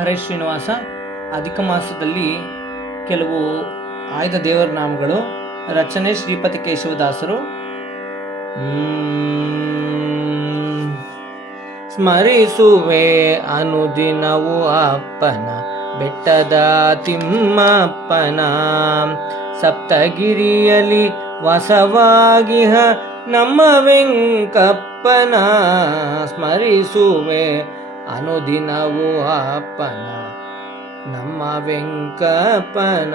ಹರೇ ಶ್ರೀನಿವಾಸ. ಅಧಿಕ ಮಾಸದಲ್ಲಿ ಕೆಲವು ಆಯ್ದ ದೇವರ ನಾಮಗಳು. ರಚನೆ ಶ್ರೀಪತಿ ಕೇಶವದಾಸರು. ಸ್ಮರಿಸುವೆ ಅನುದಿನವು ಅಪ್ಪನ ಬೆಟ್ಟದ ತಿಮ್ಮಪ್ಪನ, ಸಪ್ತಗಿರಿಯಲ್ಲಿ ವಾಸವಾಗಿಹ ನಮ್ಮ ವೆಂಕಪ್ಪನ. ಸ್ಮರಿಸುವೆ ಅನುದಿನವು ಅಪ್ಪನ ನಮ್ಮ ವೆಂಕಪ್ಪನ,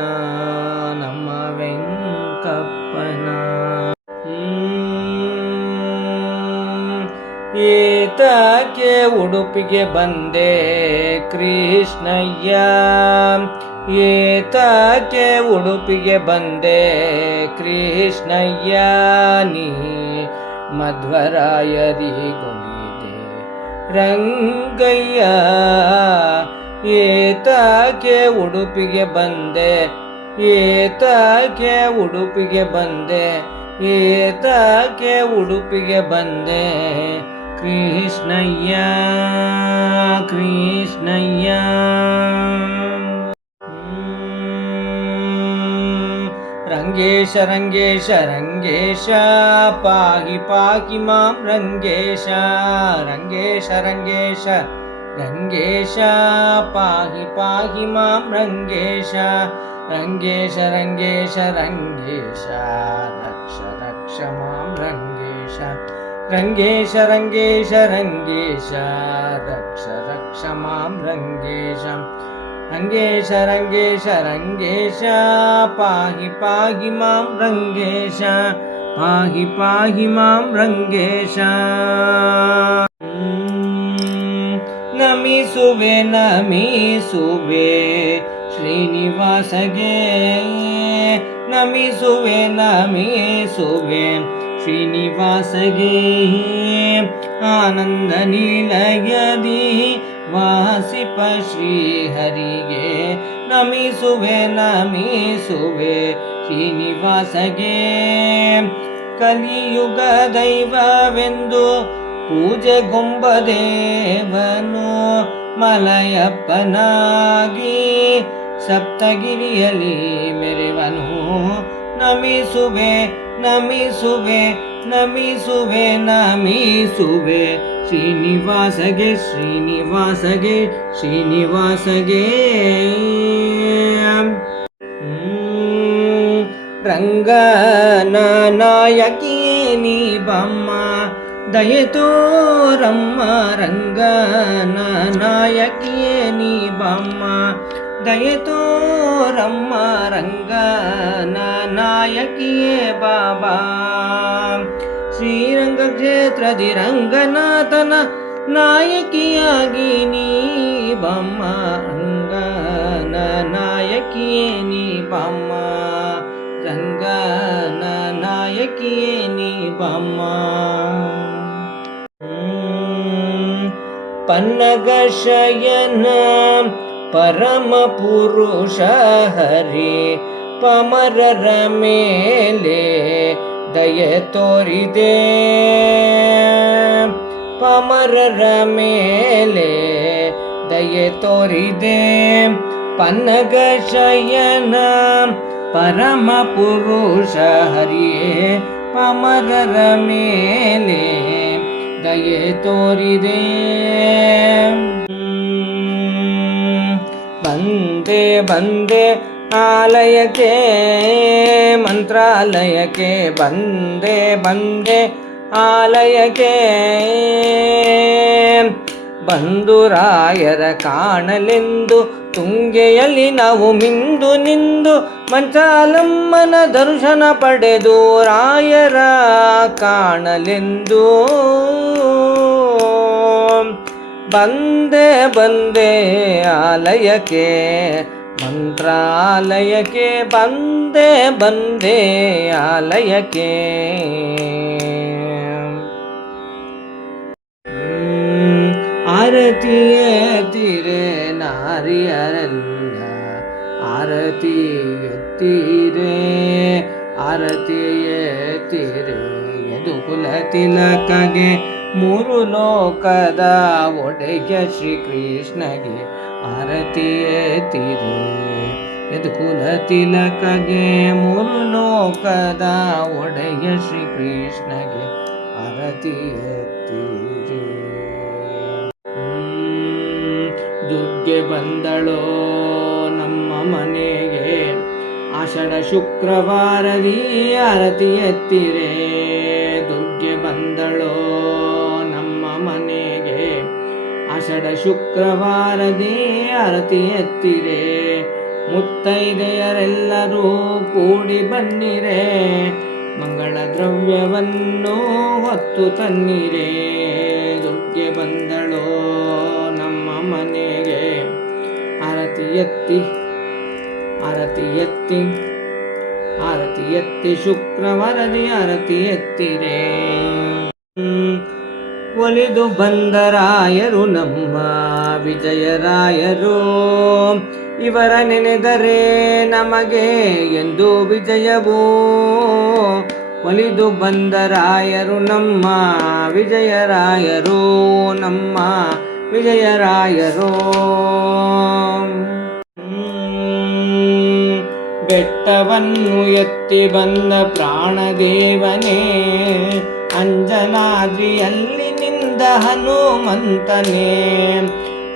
ನಮ್ಮ ವೆಂಕಪ್ಪನ. ಏತಕ್ಕೆ ಉಡುಪಿಗೆ ಬಂದೆ ಕೃಷ್ಣಯ್ಯ, ಏತಕ್ಕೆ ಉಡುಪಿಗೆ ಬಂದೆ ಕೃಷ್ಣಯ್ಯ, ನೀ ಮಧ್ವರಾಯರಿಗೊಲಿದೆ ರಂಗಯ್ಯ. ಏತಕ್ಕೆ ಉಡುಪಿಗೆ ಬಂದೆ, ಏತಕ್ಕೆ ಉಡುಪಿಗೆ ಬಂದೆ, ಏತಕ್ಕೆ ಉಡುಪಿಗೆ ಬಂದೆ ಕೃಷ್ಣಯ್ಯ, ಕೃಷ್ಣಯ್ಯ. ರಂಗೇಶ ರಂಗೇಶ ರಂಗೇಶ ಪಾಹಿ ಪಾಹಿ ಮಾಂ ರಂಗೇಶ, ರಂಗೇಶ ರಂಗೇಶ ರಂಗೇಶ ಪಾಹಿ ಪಾಹಿ ಮಾಂ ರಂಗೇಶ, ರಂಗೇಶ ರಂಗೇಶ ರಂಗೇಶ ರಕ್ಷ ರಕ್ಷ ಮಾಂ ರಂಗೇಶ, ರಂಗೇಶ ರಂಗೇಶ ರಂಗೇಶ ರಕ್ಷ ರಕ್ಷ ಮಾಂ ರಂಗೇಶ, ರಂಗೇಶ ರಂಗೇಶ ರಂಗೇಶ ಪಾಹಿ ಪಾಹಿ ಮಾಂ ರಂಗೇಶ, ಪಾಹಿ ಪಾಹಿ ಮಾಂ ರಂಗೇಶ. ನಮಿಸುವೆ ನಮಿಸುವೆ ಶ್ರೀನಿವಾಸಗೆ, ನಮಿಸುವೆ ನಮಿಸುವೆ ಶ್ರೀನಿವಾಸಗೆ, ಆನಂದ ನಿಲಯದಿ ವಾಸಿಪ ಶ್ರೀಹರಿಗೆ. ನಮಿಸುವೆ ನಮಿಸುವೆ ಶ್ರೀನಿವಾಸಗೆ, ಕಲಿಯುಗ ದೈವವೆಂದು ಪೂಜೆಗೊಂಬದೇವನು ಮಲಯಪ್ಪನಾಗಿ ಸಪ್ತಗಿರಿಯಲ್ಲಿ ಮೆರೆವನು. ನಮಿಸುವೆ ನಮಿಸುವೆ ನಮಿಸುವೆ ನಮಿಸುವೆ ಶ್ರೀನಿವಾಸಗೆ, ಶ್ರೀನಿವಾಸಗೆ ಶ್ರೀನಿವಾಸಗೆ. ರಂಗನ ನಾಯಕಿ ನೀ ಬಮ್ಮ ದಯೆತೋರಮ್ಮ, ರಂಗನ ನಾಯಕಿಯೇ ನೀ ಬಮ್ಮ ದಯೆತೋರಮ್ಮ, ರಂಗನ ನಾಯಕಿಯೇ ಬಾಬಾ. ಶ್ರೀರಂಗ ಕ್ಷೇತ್ರದಿ ರಂಗನಾಥನ ನಾಯಕಿಯಾಗಿ ನೀ ಬಮ್ಮ, ರಂಗನ ನಾಯಕಿಯೇ ನೀ ಬಮ್ಮ, ರಂಗನ ನಾಯಕಿಯೇ ನೀ ಬಮ್ಮ. ಪನ್ನಗ ಶಯನ ಪರಮ ಪುರುಷ ಹರಿ, ಪಮರರ ಮೇಲೆ ದಯೆ ತೋರಿದೆ, ಪಮರರ ಮೇಲೆ ದಯೆ ತೋರಿದೆ. ಪನ್ನಗ ಶಯನ ಪರಮ ಪುರುಷ ಹರಿಯೇ, ಪಮರರ ಮೇಲೆ ದಯೆ ತೋರಿದೆ. ಬಂದೆ ಬಂದೆ ಆಲಯಕ್ಕೆ ಮಂತ್ರಾಲಯಕ್ಕೆ, ಬಂದೆ ಬಂದೆ ಆಲಯಕ್ಕೆ, ಬಂದು ರಾಯರ ಕಾಣಲೆಂದು ತುಂಗೆಯಲ್ಲಿ ನಾವು ಮಿಂದು ನಿಂದು, ಮಂಚಾಲಮ್ಮನ ದರ್ಶನ ಪಡೆದು ರಾಯರ ಕಾಣಲೆಂದು. ಬಂದೆ ಬಂದೆ ಆಲಯಕ್ಕೆ ಮಂತ್ರಾಲಯಕ್ಕೆ, ಬಂದೆ ಬಂದೆ ಆಲಯಕ್ಕೆ. ಆರತಿಯ ತೀರೆ ನಾರಿಯರೆಲ್ಲ ಆರತಿ ಎತ್ತೀರೆ, ಆರತಿಯ ತೀರೆ ಯದುಕುಲ ತಿಲಕಗೆ, ಮೂರು ಲೋಕದ ಒಡೆಯ ಶ್ರೀಕೃಷ್ಣಗೆ ಆರತಿ ಎತ್ತಿರೆ ಯದುಕುಲ ತಿಲಕಗೆ ಮೂರು ಲೋಕದ ಒಡೆಯ ಶ್ರೀಕೃಷ್ಣಗೆ ಆರತಿ ಎತ್ತಿರೆ. ದುರ್ಗೆ ಬಂದಳೋ ನಮ್ಮ ಮನೆಗೆ ಆಷಾಢ ಶುಕ್ರವಾರದಿ ಆರತಿ ಎತ್ತಿರೆ. ದುರ್ಗೆ ಬಂದಳೋ ನಮ್ಮ ಮನೆಗೆ ಆಷಾಢ ಶುಕ್ರವಾರದಿ ಆರತಿ ಎತ್ತಿರೆ. ಮುತ್ತೈದೆಯರೆಲ್ಲರೂ ಕೂಡಿ ಬನ್ನಿರೆ, ಮಂಗಳ ದ್ರವ್ಯವನ್ನು ಹೊತ್ತು ತನ್ನಿರೆ. ದುರ್ಗೆ ಬಂದಳೋ ನಮ್ಮ ಮನೆಗೆ ಆರತಿ ಎತ್ತಿ ಆರತಿ ಎತ್ತಿ ಆರತಿ ಎತ್ತಿ ಶುಕ್ರವಾರದಿ ಆರತಿ ಎತ್ತಿರೆ. ಒಲಿದು ಬಂದರಾಯರು ನಮ್ಮ ವಿಜಯರಾಯರು, ಇವರ ನೆನೆದರೆ ನಮಗೆ ಎಂದು ವಿಜಯವೋ. ಒಲಿದು ಬಂದರಾಯರು ನಮ್ಮ ವಿಜಯರಾಯರು, ನಮ್ಮ ವಿಜಯರಾಯರು. ಬೆಟ್ಟವನ್ನು ಎತ್ತಿ ಬಂದ ಪ್ರಾಣದೇವನೇ, ಅಂಜನಾದ್ರಿಯಲ್ಲಿ ನಿಂದ ಹನುಮಂತನೇ.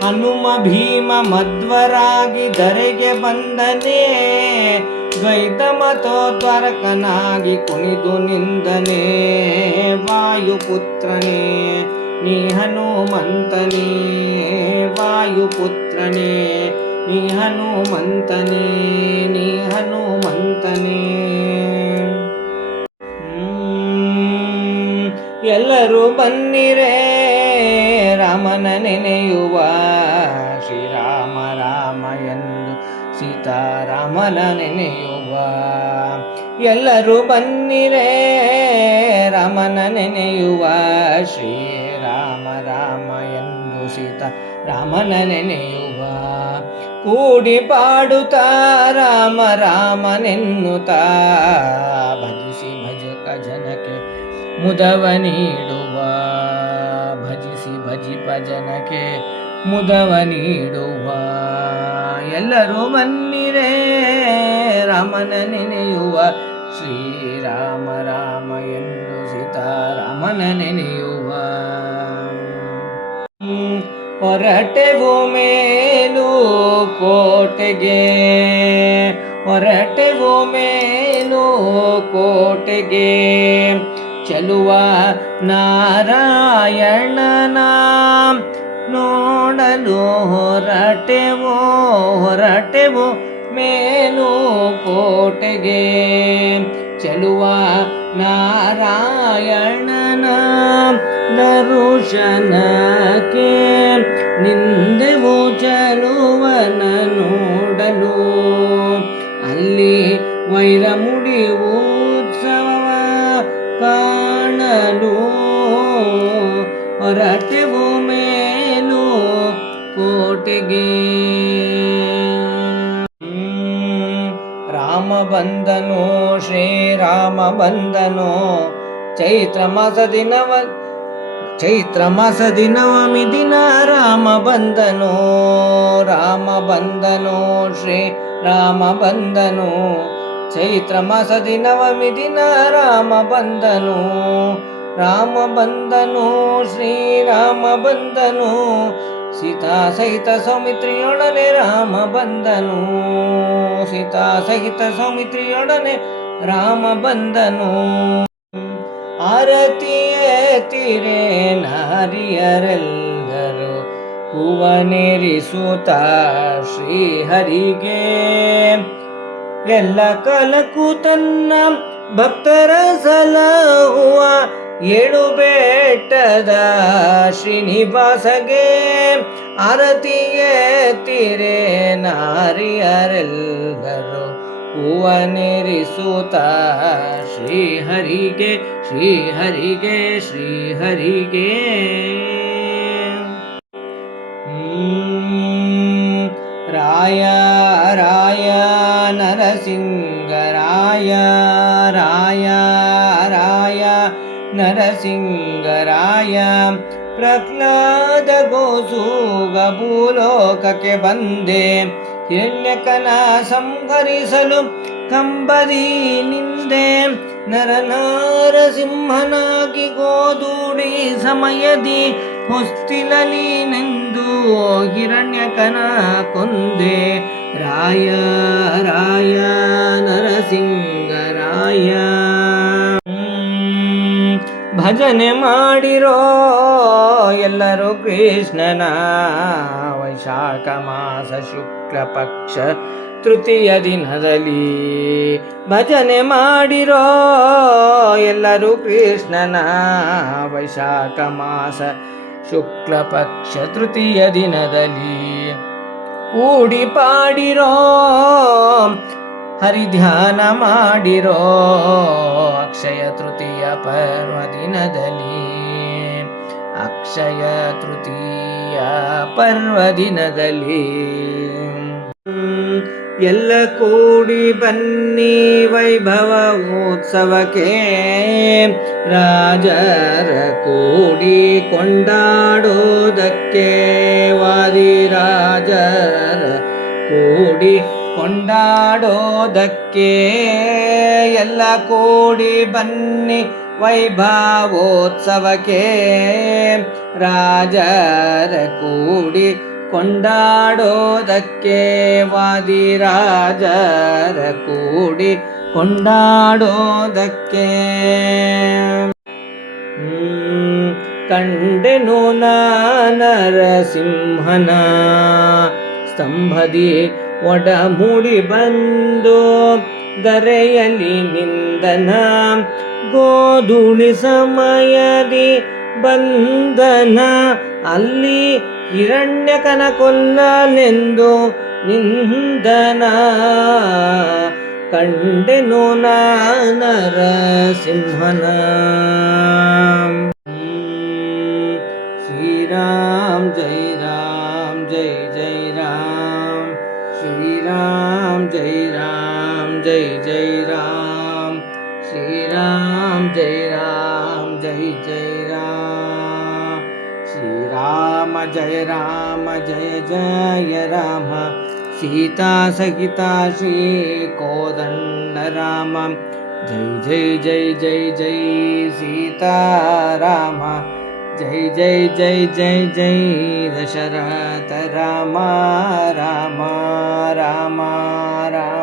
ಹನುಮ ಭೀಮ ಮಧ್ವರಾಗಿ ಧರೆಗೆ ಬಂದನೇ, ದ್ವೈತ ಮತೋದ್ವರಕನಾಗಿ ಕುಣಿದು ನಿಂದನೇ. ವಾಯುಪುತ್ರನೇ ನೀ ಹನುಮಂತನೇ, ವಾಯುಪುತ್ರನೇ ನೀ ಹನುಮಂತನೇ, ನೀ ಹನುಮಂತನೇ. ಎಲ್ಲರೂ ಬನ್ನಿರೇ ರಾಮನ ನೆನೆಯುವ, ಶ್ರೀರಾಮ ರಾಮ ಎಂದು ಸೀತಾರಾಮನ ನೆನೆಯುವ. ಎಲ್ಲರೂ ಬನ್ನಿರೇ ರಾಮನ ನೆನೆಯುವ, ಶ್ರೀರಾಮ ರಾಮ ಎಂದು ಸೀತಾರಾಮನ ನೆನೆಯುವ. ಕೂಡಿ ಪಾಡುತ್ತಾ ರಾಮ ರಾಮನೆನ್ನುತ್ತಾ, ಭಜಿಸಿ ಭಜಕ ಜನಕ್ಕೆ ಮುದವ ನೀಡುವ. ಭಜಿಸಿ ಭಜಿಪ ಜನಕ್ಕೆ ಮುದವ ನೀಡುವ. ಎಲ್ಲರೂ ಬನ್ನಿರೇ ರಾಮನ ನೆನೆಯುವ, ಶ್ರೀರಾಮ ರಾಮ ಎಂದು ಸೀತಾರಾಮನ ನೆನೆಯುವ. ಹೊರಟೆವು ಮೇಲು ಕೋಟೆಗೆ, ಹೊರಟೆವು ಮೇಲು ಕೋಟೆಗೆ. ಚೆಲುವ ನಾರಾಯಣನ ನೋಡಲು ಹೊರಟೆವು, ಹೊರಟೆವು ಮೇಲು ಕೋಟೆಗೆ. ಚೆಲುವ ನಾರಾಯಣನ ದರುಶನಕ್ಕೆ ನಿಂದೆವು ಚೆಲುವನ ನೋಡಲು. ಅಲ್ಲಿ ವೈರಮುಡಿ ಉತ್ಸವ ಕಾಣಲು, ಹೊರಟೆವು ಮೇಲು ಕೋಟೆಗೆ. ರಾಮ ಬಂದನು ಶ್ರೀರಾಮ ಬಂದನು, ಚೈತ್ರ ಮಾಸ ದಿನವಮಿ ದಿನ ರಾಮ ಬಂದನು. ರಾಮ ಬಂದನು ಶ್ರೀರಾಮ ಬಂದನು, ಚೈತ್ರ ಮಾಸ ದಿನವಮಿ ದಿನ ರಾಮ ಬಂದನು. ರಾಮ ಬಂದನು ಶ್ರೀರಾಮ ಬಂದನು, ಸೀತಾ ಸಹಿತ ಸೌಮಿತ್ರಿಯೊಡನೆ ರಾಮ ಬಂದನು. ಸೀತಾ ಸಹಿತ ಸೌಮಿತ್ರಿಯೊಡನೆ ರಾಮ ಬಂದನು. ಆರತಿ ಎತ್ತಿರೆ ನಾರಿಯರೆಲ್ಲರೂ, ಹೂವನೇರಿಸುತ್ತ ಶ್ರೀಹರಿಗೆ. ಎಲ್ಲ ಕಾಲಕ್ಕೂ ತನ್ನ ಭಕ್ತರ ಸಲಹುವ, ಏಳು ಬೆಟ್ಟದ ಶ್ರೀನಿವಾಸಗೆ. ಆರತಿ ಎತ್ತಿರೆ ನಾರಿಯರೆಲ್ಲರೂ, ಹೂವನೇರಿಸುತ್ತ ಶ್ರೀಹರಿಗೆ, ಶ್ರೀಹರಿಗೆ, ಶ್ರೀಹರಿಗೆ. ರಾಯ ರಾಯ ನರಸಿಂಗರಾಯ, ರಾಯ ರಾಯ ನರಸಿಂಗರಾಯ. ಪ್ರಹ್ಲಾದ ಗೋಸೂಗ ಭೂಲೋಕಕ್ಕೆ ಬಂದೆ ಹಿರಣ್ಯಕನ ಸಂಹರಿಸಲು ಕಂಬದಿ ನಿಂದೆ ನರನಾರಸಿಂಹನಾಗಿ ಗೋದೂಡಿ ಸಮಯದಿ ಹೊಸ್ತಿಲಲಿ ನೆಂದು ಹಿರಣ್ಯಕನ ಕೊಂದೆ ರಾಯ ರಾಯ ನರಸಿಂಗರಾಯ. ಭಜನೆ ಮಾಡಿರೋ ಎಲ್ಲರೂ ಕೃಷ್ಣನ ವೈಶಾಖ ಮಾಸ ಶುಕ್ಲ ಪಕ್ಷ ತೃತೀಯ ದಿನದಲ್ಲಿ. ಭಜನೆ ಮಾಡಿರೋ ಎಲ್ಲರೂ ಕೃಷ್ಣನ ವೈಶಾಖ ಮಾಸ ಶುಕ್ಲ ಪಕ್ಷ ತೃತೀಯ ದಿನದಲ್ಲಿ. ಕೂಡಿ ಪಾಡಿರೋ ಹರಿಧ್ಯಾನ ಮಾಡಿರೋ ಅಕ್ಷಯ ತೃತೀಯ ಪರ್ವ ದಿನದಲ್ಲಿ. ಅಕ್ಷಯ ತೃತೀಯ ಪರ್ವ ದಿನದಲ್ಲಿ. ಎಲ್ಲ ಕೂಡಿ ಬನ್ನಿ ವೈಭವ ಉತ್ಸವಕ್ಕೆ ರಾಜರ ಕೂಡಿ ಕೊಂಡಾಡೋದಕ್ಕೆ. ವಾದಿರಾಜರ ಕೂಡಿ ಕೊಂಡಾಡೋದಕ್ಕೆ. ಎಲ್ಲ ಕೂಡಿ ಬನ್ನಿ ವೈಭವೋತ್ಸವಕ್ಕೆ ರಾಜರ ಕೂಡಿ ಕೊಂಡಾಡೋದಕ್ಕೆ. ವಾದಿರಾಜರ ಕೂಡಿ ಕೊಂಡಾಡೋದಕ್ಕೆ. ಕಂಡೆನು ನರಸಿಂಹನ ಸ್ತಂಭದಿ ಒಡಮೂಡಿ ಬಂದು ಧರೆಯಲ್ಲಿ ನಿಂದನ ಗೋಧೂಳಿ ಸಮಯದಿ ಬಂಧನ. ಅಲ್ಲಿ ಹಿರಣ್ಯಕನ ಕೊಲ್ಲಲೆಂದು ನಿಂದನ ಕಂಡೆನು ನರಸಿಂಹನ. ಶ್ರೀರಾಮ್ ಜೈ ರಾಮ್ ಜೈ ಜೈ ರಾಮ್. ಶ್ರೀರಾಮ್ ಜೈ ರಾಮ್ ಜೈ ಜೈ ರಾಮ್. ಶ್ರೀರಾಮ್ ಜೈ ರಾಮ್ ಜೈ ಜೈ ರಾಮ್. ಶ್ರೀರಾಮ ಜಯ ರಾಮ ಜಯ ಜಯ ರಾಮ. ಸೀತಾ ಸಹಿತ ಶ್ರೀ ಕೋದಂಡ ರಾಮ. ಜೈ ಜೈ ಜೈ ಜೈ ಜೈ ಸೀತಾರಾಮ. ಜೈ ಜೈ ಜೈ ಜೈ ಜೈ ದಶರಥ ರಾಮ ರಾಮ ರಾಮ ರಾಮ.